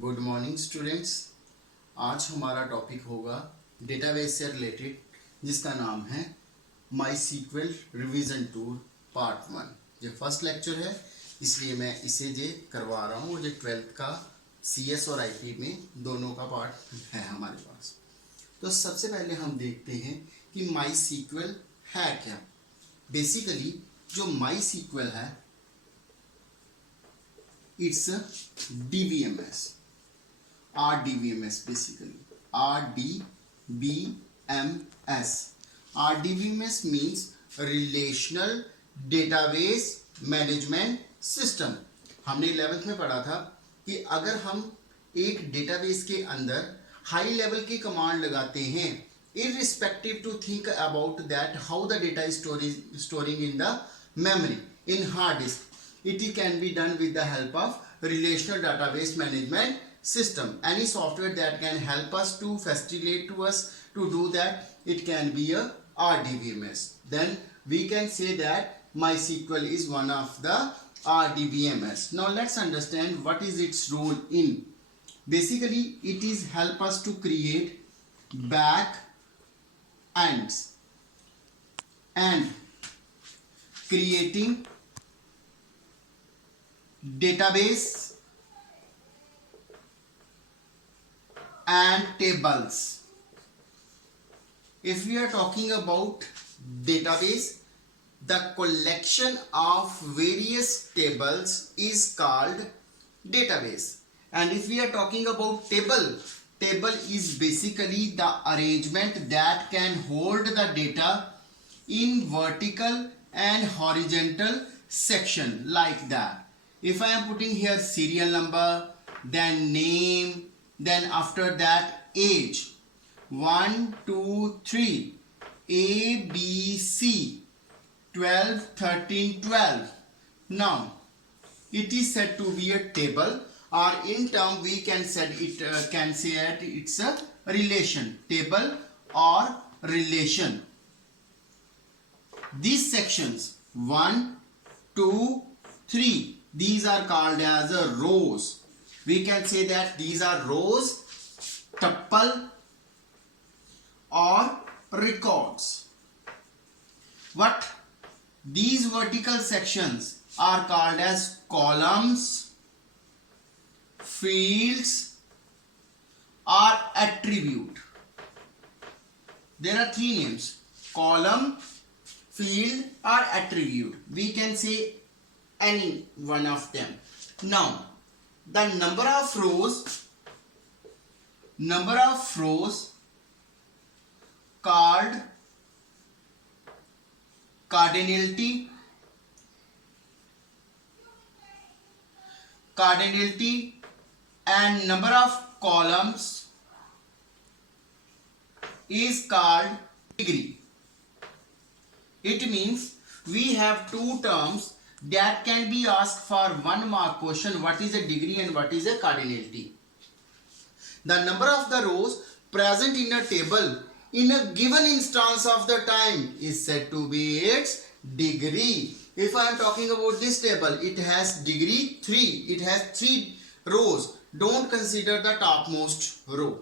Good morning students. आज हमारा topic होगा डेटाबेस से रिलेटेड, जिसका नाम है माई सीक्वल रिवीजन टूर पार्ट 1। ये फर्स्ट लेक्चर है, इसलिए मैं इसे जे करवा रहा हूँ। जो 12th का CS और IP में दोनों का पार्ट है हमारे पास। तो सबसे पहले हम देखते हैं कि माई सीक्वल है क्या। बेसिकली जो माई सीक्वल है, it's DBMS, RDBMS basically. RDBMS. RDBMS means Relational Database Management System. हमने 11th में पढ़ा था कि अगर हम एक डेटाबेस के अंदर हाई लेवल की कमांड लगाते हैं, irrespective to think about that how the data is storing in the memory, in hard disk, it can be done with the help of relational database management system. Any software that can help us to facilitate to us to do that, it can be a RDBMS. Then we can say that MySQL is one of the RDBMS. Now let's understand what is its role in. Basically it is help us to create back ends and creating database and tables. If we are talking about database, the collection of various tables is called database. And if we are talking about table is basically the arrangement that can hold the data in vertical and horizontal section like that. If I am putting here serial number, then name, then after that age, 1 2 3, A B C, 12 13 12. Now it is said to be a table, or in term we can say that it's a relation, table or relation. These sections 1 2 3, these are called as a rows. We can say that these are rows, tuple or records. What these vertical sections are called as columns, fields or attribute. There are three names: column, field or attribute. We can say any one of them. Now the number of rows called cardinality and number of columns is called degree. It means we have two terms that can be asked for 1 mark question: what is a degree and what is a cardinality. The number of the rows present in a table in a given instance of the time is said to be its degree. If I am talking about this table, it has degree 3. It has 3 rows. Don't consider the topmost row.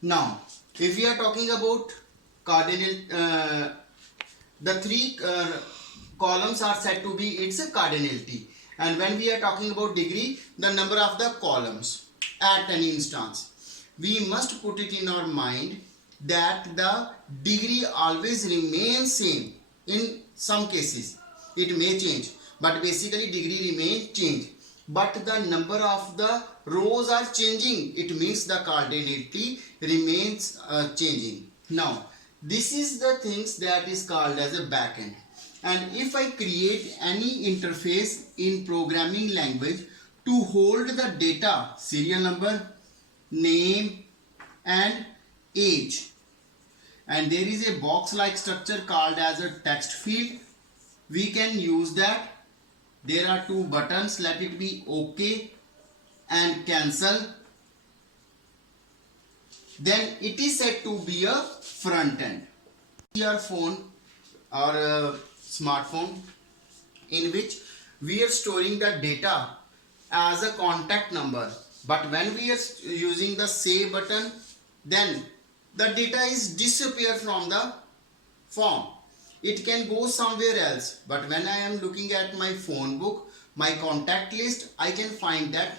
Now if we are talking about cardinal, the 3 columns are said to be its cardinality. And when we are talking about degree, the number of the columns at any instance. We must put it in our mind that the degree always remains same. In some cases it may change, but basically degree remains change, but the number of the rows are changing. It means the cardinality remains changing. Now this is the things that is called as a backend. And if I create any interface in programming language to hold the data, serial number, name and age, and there is a box like structure called as a text field, we can use that. There are 2 buttons, let it be OK and cancel. Then it is said to be a front end. Your phone or smartphone in which we are storing the data as a contact number. But when we are using the save button, then the data is disappear from the form. It can go somewhere else, but when I am looking at my phone book, my contact list, I can find that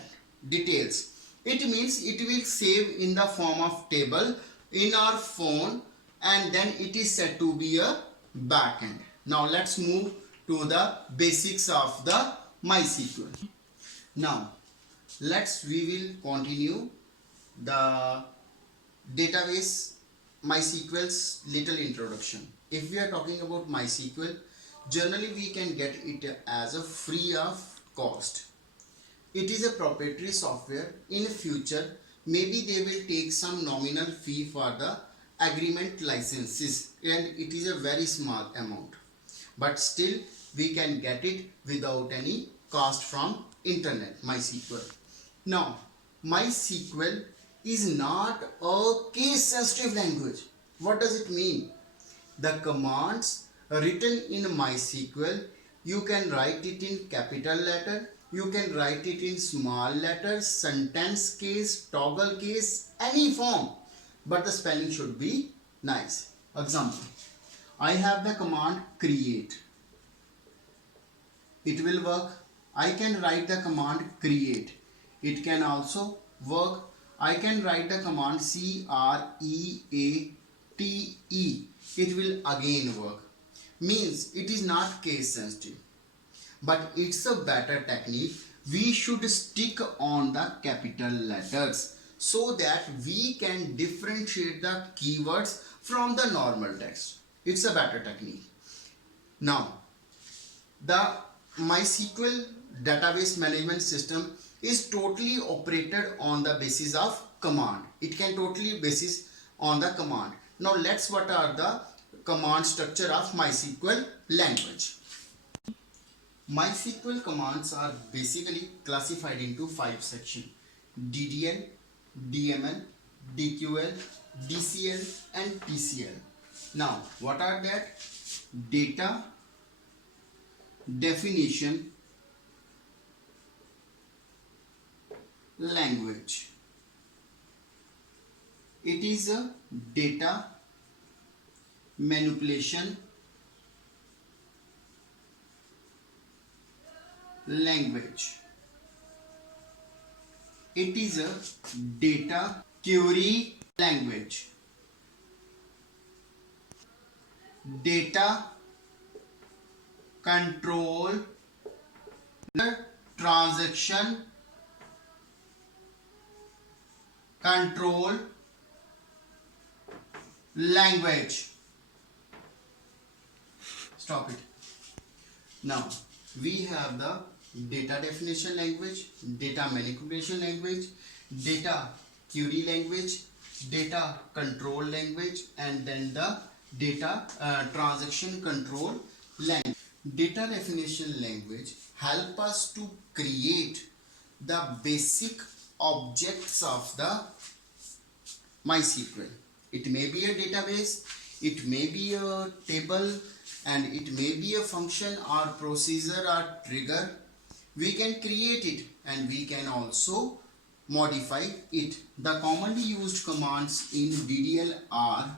details. It means it will save in the form of table in our phone, and then it is said to be a backend. Now let's move to the basics of the MySQL. Now we will continue the database MySQL's little introduction. If we are talking about MySQL, generally we can get it as a free of cost. It is a proprietary software. In future, maybe they will take some nominal fee for the agreement licenses, and it is a very small amount. But still, we can get it without any cost from internet, MySQL. Now, MySQL is not a case sensitive language. What does it mean? The commands written in MySQL, you can write it in capital letter, you can write it in small letters, sentence case, toggle case, any form, but the spelling should be nice. Example, I have the command create. It will work. I can write the command create. It can also work. I can write the command create. It will again work. Means it is not case sensitive, but it's a better technique. We should stick on the capital letters so that we can differentiate the keywords from the normal text. It's a better technique. Now, the MySQL database management system is totally operated on the basis of command. It can totally basis on the command. Now let's what are the command structure of MySQL language. MySQL commands are basically classified into 5 sections: DDL, DML, DQL, DCL and TCL. Now what are that? Data, definition, language. It is a data manipulation language. It is a data query language. Data control transaction control language. Stop it. Now we have the data definition language, data manipulation language, data query language, data control language, and then the data transaction control language. Data definition language help us to create the basic objects of the MySQL. It may be a database, it may be a table, and it may be a function or procedure or trigger. We can create it and we can also modify it. The commonly used commands in DDL are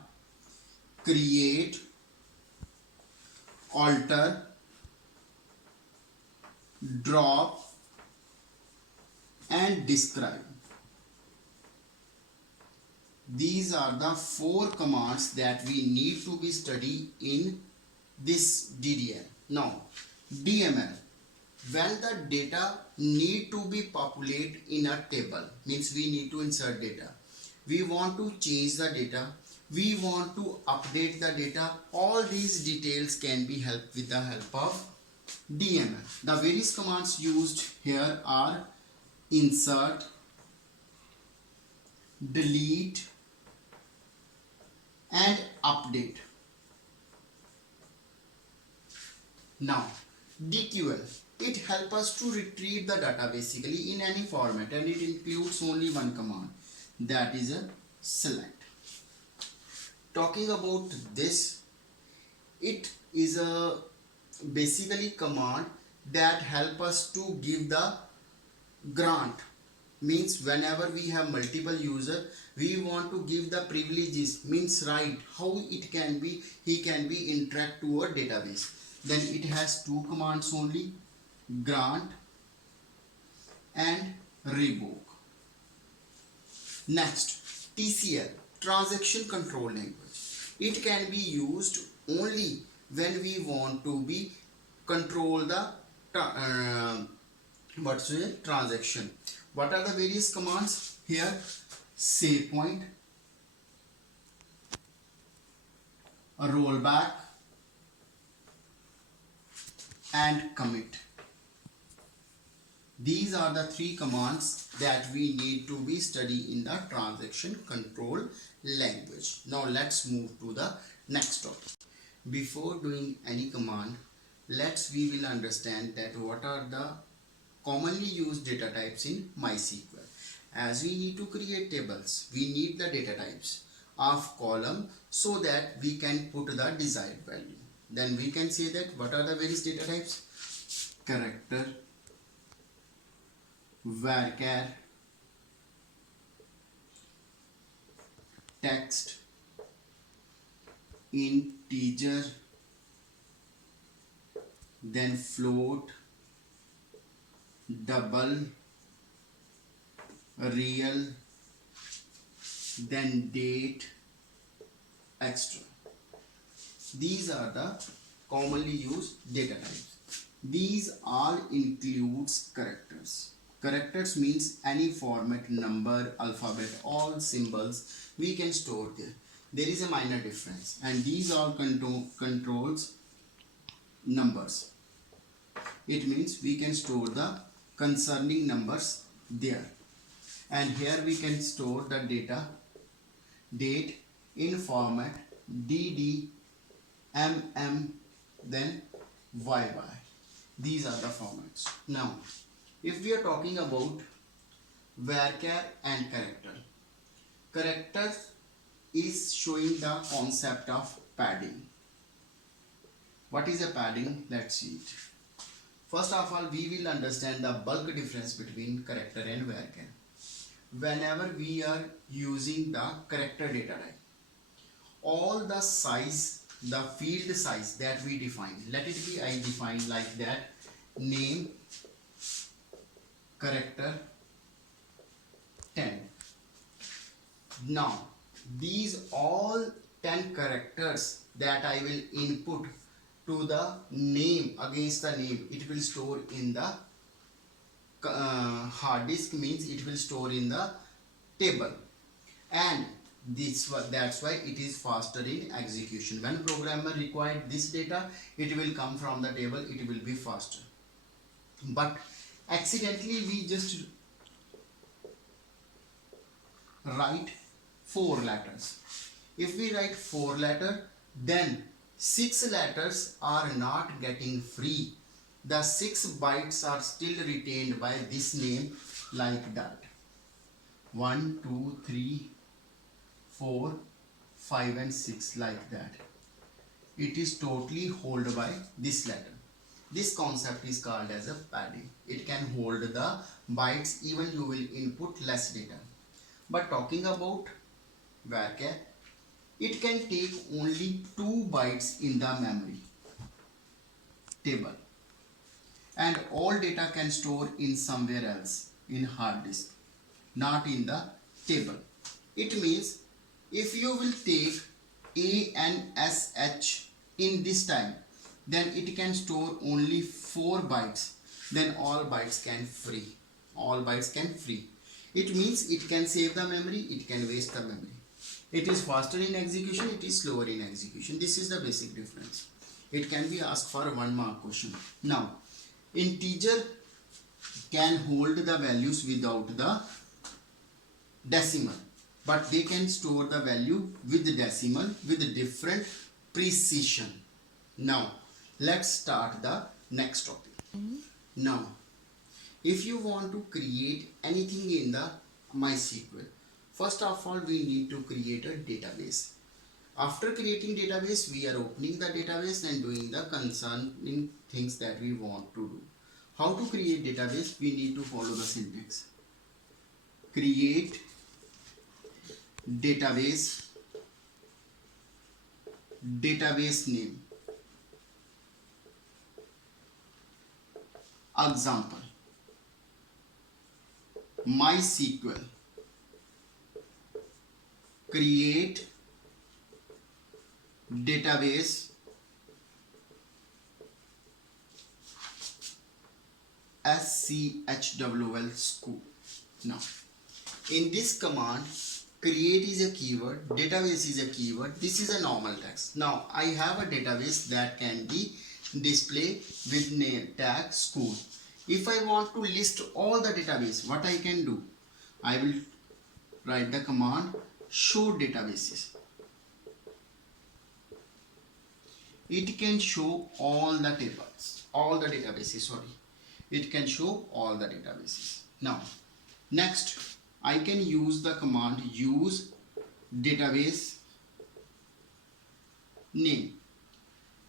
create, alter, drop and describe. These are the 4 commands that we need to be studied in this DDL. Now DML, when the data need to be populated in a table, means we need to insert data, we want to change the data, we want to update the data, all these details can be helped with the help of DML. The various commands used here are insert, delete and update. Now DQL, it helps us to retrieve the data basically in any format, and it includes only one command, that is a select. Talking about this, it is a basically command that help us to give the grant means whenever we have multiple user, we want to give the privileges, means right how it can be, he can be interact to a database. Then it has two commands only, grant and revoke. Next, TCL, transaction control language. It can be used only when we want to be control the what's the transaction. What are the various commands here? Save point, a rollback and commit. These are the three commands that we need to be study in the transaction control language. Now let's move to the next topic. Before doing any command, we will understand that what are the commonly used data types in MySQL. As we need to create tables, we need the data types of column so that we can put the desired value. Then we can say that what are the various data types? Character, varchar, text, integer, then float, double, real, then date, extra. These are the commonly used data types. These all includes characters. Characters means any format, number, alphabet, all symbols we can store there. There is a minor difference, and these all controls numbers. It means we can store the concerning numbers there, and here we can store the date in format dd, mm, then yy. These are the formats. Now if we are talking about varchar and character is showing the concept of padding. What is a padding? Let's see it. First of all, we will understand the bulk difference between character and varchar. Whenever we are using the character data type, all the size, the field size that we define, let it be I define like that, name, character 10. Now these all 10 characters that I will input to the name, against the name, it will store in the hard disk, means it will store in the table, and that's why it is faster in execution. When programmer required this data, it will come from the table, it will be faster. But accidentally we just write 4 letters. If we write 4 letters, then 6 letters are not getting free. The 6 bytes are still retained by this name like that. 1, 2, 3, 4, 5 and 6 like that. It is totally held by this letter. This concept is called as a padding. It can hold the bytes even you will input less data. But talking about varchar, it can take only 2 bytes in the memory table, and all data can store in somewhere else in hard disk, not in the table. It means if you will take ANSH in this time, then it can store only 4 bytes, then all bytes can free. It means it can save the memory, it can waste the memory. It is faster in execution, it is slower in execution. This is the basic difference. It can be asked for 1 mark question. Now integer can hold the values without the decimal, but they can store the value with the decimal with different precision. Now let's start the next topic. Now if you want to create anything in the MySQL, first of all we need to create a database. After creating database, we are opening the database and doing the concerning things that we want to do. How to create database? We need to follow the syntax. create database name. Example, MySQL. Create database SCHWL school. Now, in this command, create is a keyword, database is a keyword, this is a normal text. Now, I have a database that can be displayed with name tag school. If I want to list all the database, what I can do? I will write the command show databases. It can show all the tables, all the databases, sorry. It can show all the databases. Now, next, I can use the command use database name.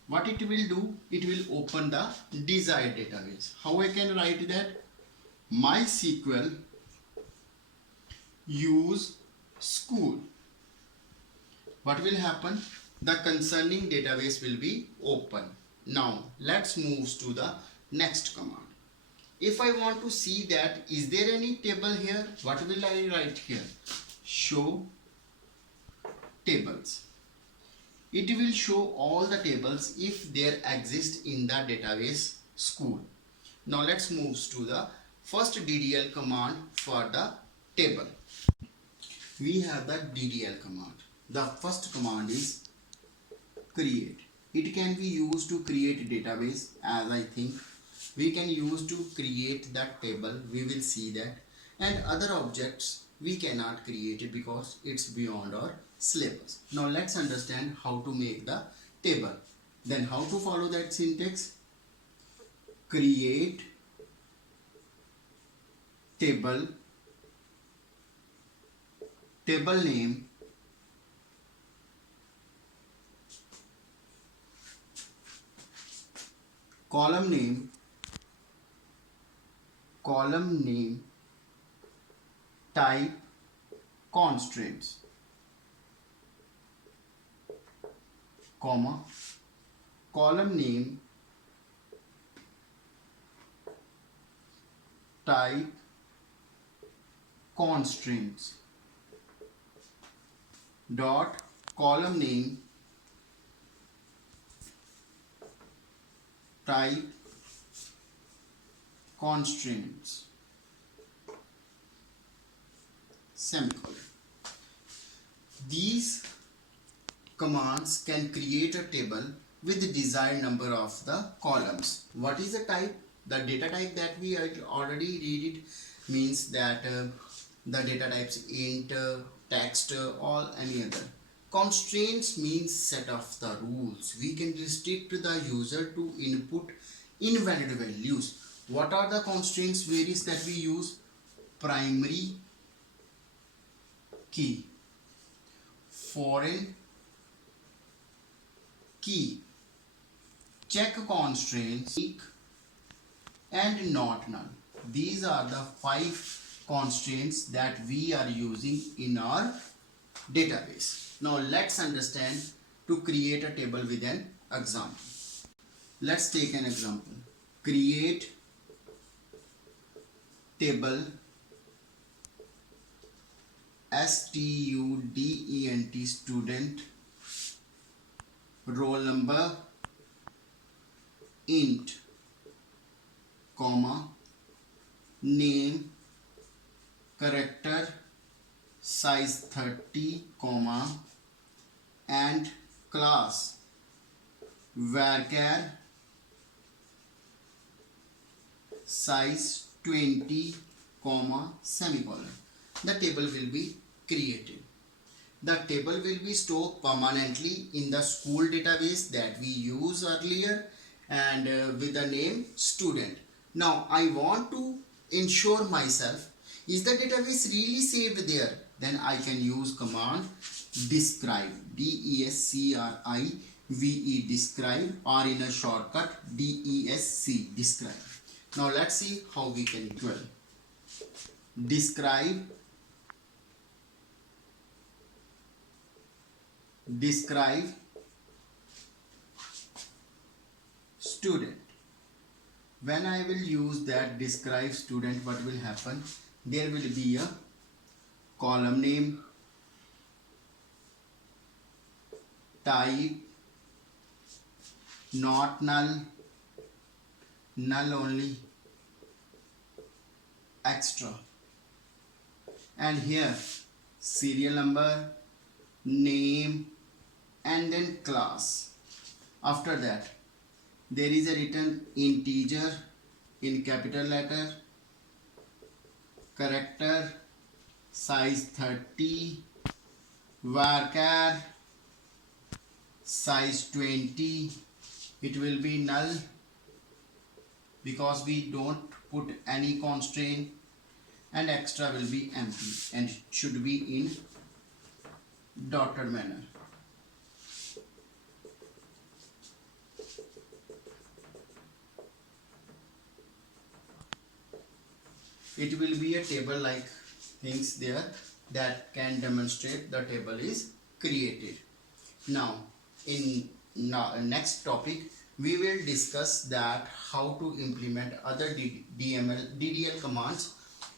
What it will do? It will open the desired database. How I can write that? MySQL use school. What will happen? The concerning database will be open. Now, let's move to the next command. If I want to see that is there any table here, what will I write here? Show tables. It will show all the tables if there exist in the database school. Now let's move to the first DDL command for the table. We have the DDL command. The first command is create. It can be used to create database, as I think. We can use to create that table, we will see that, and other objects we cannot create it because it's beyond our syllabus. Now let's understand how to make the table. Then how to follow that syntax? Create table, table name, column name, type, constraints, comma, column name, type, constraints, dot, column name, type, constraints, semicolon. These commands can create a table with the desired number of the columns. What is the type? The data type that we already read it means that the data types int, text, or any other. Constraints means set of the rules. We can restrict the user to input invalid values. What are the constraints varies that we use? Primary key, foreign key, check constraints, and not null. These are the 5 constraints that we are using in our database. Now let's understand to create a table with an example. Let's take an example. Create table student, student, roll number, int, comma, name, character, size 30, comma, and class varchar size 20, comma, semicolon. The table will be created. The table will be stored permanently in the school database that we used earlier and with the name student. Now I want to ensure myself, is the database really saved there? Then I can use command describe, DESCRIVE, describe, or in a shortcut DESC, describe. Now let's see how we can equal describe describe student. When I will use that describe student, what will happen? There will be a column name, type, not null, null only, extra, and here serial number, name, and then class. After that there is a written integer in capital letter, character, size 30, varchar, size 20. It will be null because we don't put any constraint, and extra will be empty and should be in dotted manner. It will be a table like things there that can demonstrate the table is created. Now in next topic we will discuss that how to implement other DDL commands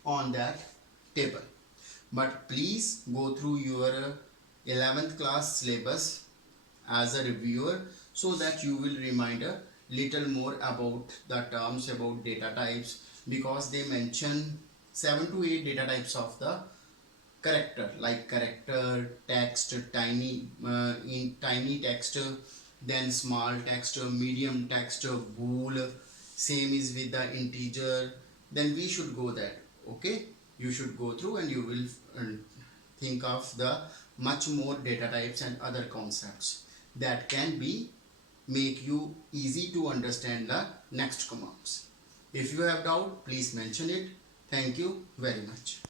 on that table. But please go through your 11th class syllabus as a reviewer so that you will remind a little more about the terms about data types, because they mention 7 to 8 data types of the character, like character, text, tiny in tiny text, then small text, medium text, bool, same is with the integer. Then we should go that, okay, you should go through and you will think of the much more data types and other concepts that can be make you easy to understand the next commands. If you have doubt, please mention it. Thank you very much.